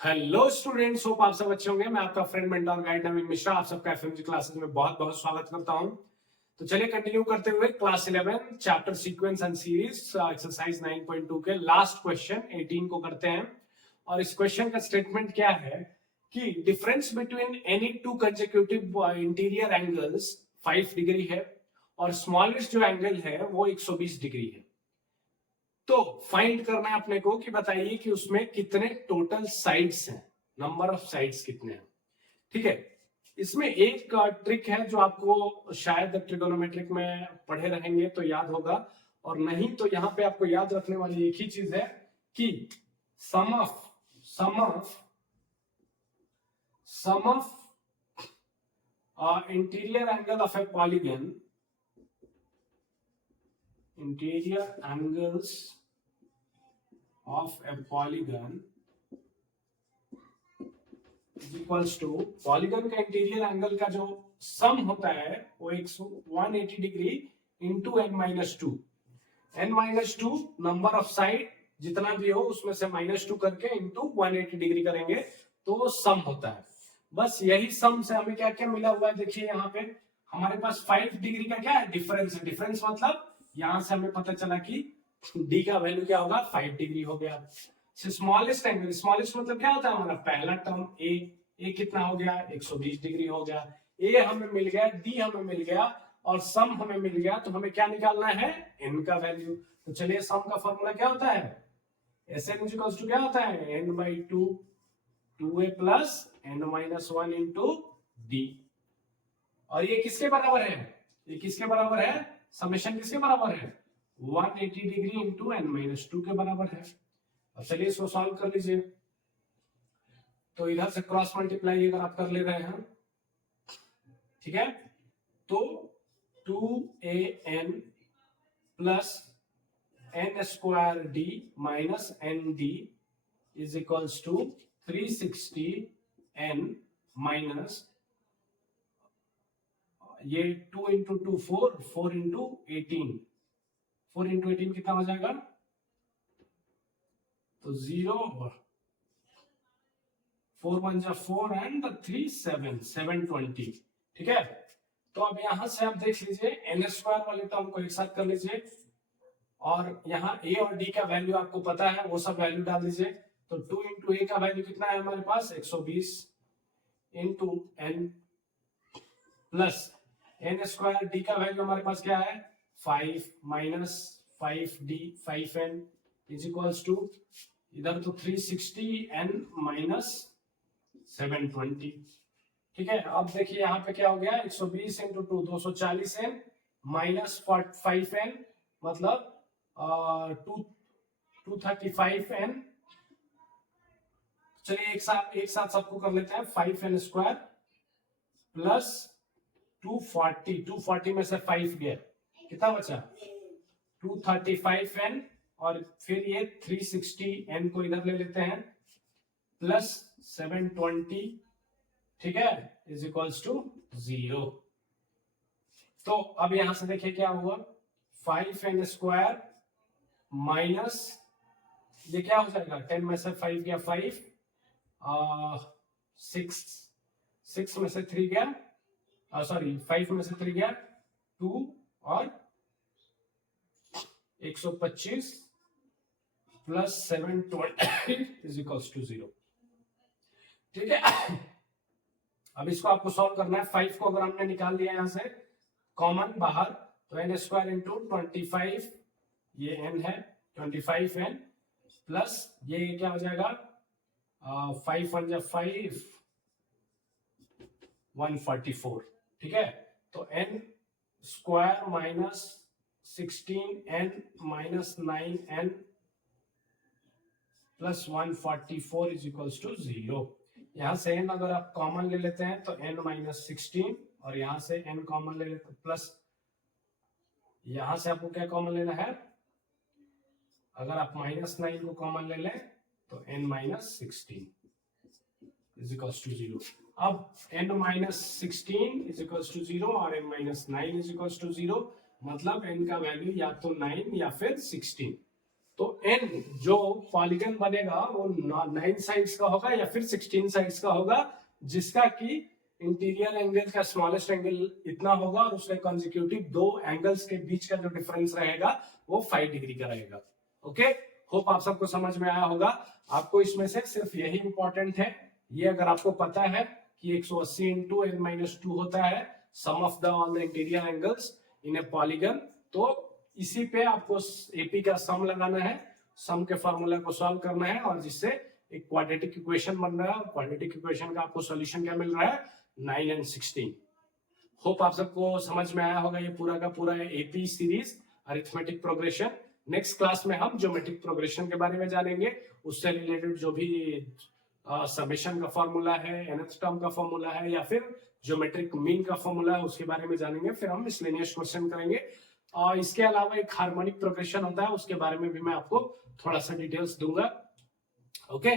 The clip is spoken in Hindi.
हेलो स्टूडेंट्स, होप आप सब अच्छे होंगे। मैं आपका फ्रेंड मेंटर गाइड नवीन मिश्रा आप सबका एफएमजी क्लासेस में बहुत बहुत स्वागत करता हूं। तो चलिए कंटिन्यू करते हुए class 11 chapter sequence and series exercise 9.2 के लास्ट क्वेश्चन 18 को करते हैं। और इस क्वेश्चन का स्टेटमेंट क्या है कि difference between any two consecutive interior angles 5 degree है और स्मॉलेस्ट जो एंगल है वो 120 डिग्री है। तो फाइंड करना है अपने को कि बताइए कि उसमें कितने टोटल साइड्स हैं, नंबर ऑफ साइड्स कितने हैं। ठीक है, इसमें एक ट्रिक है जो आपको शायद ट्रिगोनोमेट्रिक में पढ़े रहेंगे तो याद होगा, और नहीं तो यहाँ पे आपको याद रखने वाली एक ही चीज है कि sum of interior angle of a polygon, interior angles of a polygon is equals to polygon का इंटीरियर एंगल का जो सम होता है वो 180 degree into n-2। n-2 number of side जितना भी हो उसमें से -2 करके इंटू 180 डिग्री करेंगे तो वो सम होता है। बस यही सम से हमें क्या क्या मिला हुआ है, देखिए यहाँ पे हमारे पास 5 डिग्री का क्या है, डिफरेंस है। डिफरेंस मतलब यहां से हमें पता चला कि डी का वैल्यू क्या होगा, 5 डिग्री हो गया। स्मॉलेस्ट एंगल, स्मॉलेस्ट मतलब क्या होता है हमारा पहला टर्म ए कितना हो गया, 120 डिग्री हो गया। ए हमें मिल गया, डी हमें मिल गया और सम हमें मिल गया, तो हमें क्या निकालना है, एन का वैल्यू। तो चलिए सम का फॉर्मूला क्या होता है, एस एन इक्वल्स टू क्या होता है, N by two, 2a plus n-1 into D. और ये किसके बराबर है, ये किसके बराबर है, समेशन किसके बराबर है, 180 डिग्री इंटू n-2 के बराबर है। अब चलिए इसको सॉल्व कर लीजिए। तो इधर से क्रॉस मल्टीप्लाई अगर आप कर ले रहे हैं, ठीक है, तो 2an plus n square D minus N D is equals to 360 n minus ये 2 इंटू 2 4, 4 इंटू 18, 4 इंटू 18 कितना हो जाएगा, तो 0, 4 1 जा 4 एंड 3 7, 720। ठीक है, तो अब यहां से आप देख लीजिए एन स्क्वायर वाले टर्म को एक साथ कर लीजिए और यहाँ ए और डी का वैल्यू आपको पता है, वो सब वैल्यू डाल दीजिए। तो 2 इंटू ए का वैल्यू कितना है हमारे पास, 120 into N plus N square D का वैल्यू हमारे पास क्या है, 5 minus 5d 5n is equals to इधर तो 360 n माइनस 720। ठीक है, अब देखिए यहाँ पे क्या हो गया, 120 इंटू 2 240 n माइनस 5n मतलब 235 n। चलिए एक साथ सबको कर लेते हैं, 5n स्क्वायर प्लस 240 में से 5 गया, कितना बचा, 235 n और फिर ये 360 n को इधर ले लेते हैं प्लस 720, ठीक है, इज इक्वल्स टू 0। तो अब यहां से देखिए क्या हुआ, 5n स्क्वायर माइनस ये क्या हो जाएगा, 10 में से 5 गया 5, 6 में से 3 गया, सॉरी 5 में से 3 गया 2 और 125 प्लस 720 इज इक्वल्स टू 0। ठीक है, अब इसको आपको सॉल्व करना है। 5 को अगर हमने निकाल लिया यहां से कॉमन बाहर, तो एन स्क्वायर इंटू 25, ये n है 25n प्लस ये क्या हो जाएगा, 5 1 जा 5, 144। ठीक है, तो n square minus 16n minus 9n plus 144 is equals to 0। यहां से n अगर आप कॉमन ले लेते हैं तो n माइनस 16 और यहां से n कॉमन ले लेते प्लस यहां से आपको क्या कॉमन लेना है, अगर आप -9 को कॉमन ले लें तो n minus 16 is equals to 0। अब n minus 16 is equals to 0 और n minus 9 is equals to 0, मतलब n का वैल्यू या तो 9 या फिर 16। तो n जो पॉलीगन बनेगा वो 9 साइड्स का होगा या फिर 16 साइड्स का होगा, जिसका कि इंटीरियर एंगल का स्मॉलेस्ट एंगल इतना होगा और उसके कंसेक्यूटिव दो एंगल्स के बीच का जो डिफरेंस रहेगा वो 5 डिग्री का रहेगा। ओके, होप आप सबको समझ में आया होगा। आपको इसमें से सिर्फ यही इंपॉर्टेंट है, ये अगर आपको पता है कि 180 इंटू n माइनस 2 होता है sum of the all the interior angles in a polygon, तो इसी पे आपको एपी का सम लगाना है, सम के फॉर्मूला को सॉल्व करना है और जिससे एक क्वाड्रेटिक इक्वेशन बन रहा है। क्वाड्रेटिक इक्वेशन का आपको सॉल्यूशन क्या मिल रहा है, 9 and 16। होप आप सबको समझ में आया होगा ये पूरा का पूरा AP series arithmetic progression. Next class में हम ज्योमेट्रिक प्रोग्रेशन के बारे में जानेंगे, उससे रिलेटेड जो भी समेशन का फॉर्मूला है, nth टर्म का फॉर्मूला है या फिर ज्योमेट्रिक मीन का फॉर्मूला है उसके बारे में जानेंगे। फिर हम मिसलेनियस क्वेश्चन करेंगे और इसके अलावा एक हार्मोनिक प्रोग्रेशन होता है, उसके बारे में भी मैं आपको थोड़ा सा डिटेल्स दूंगा। ओके।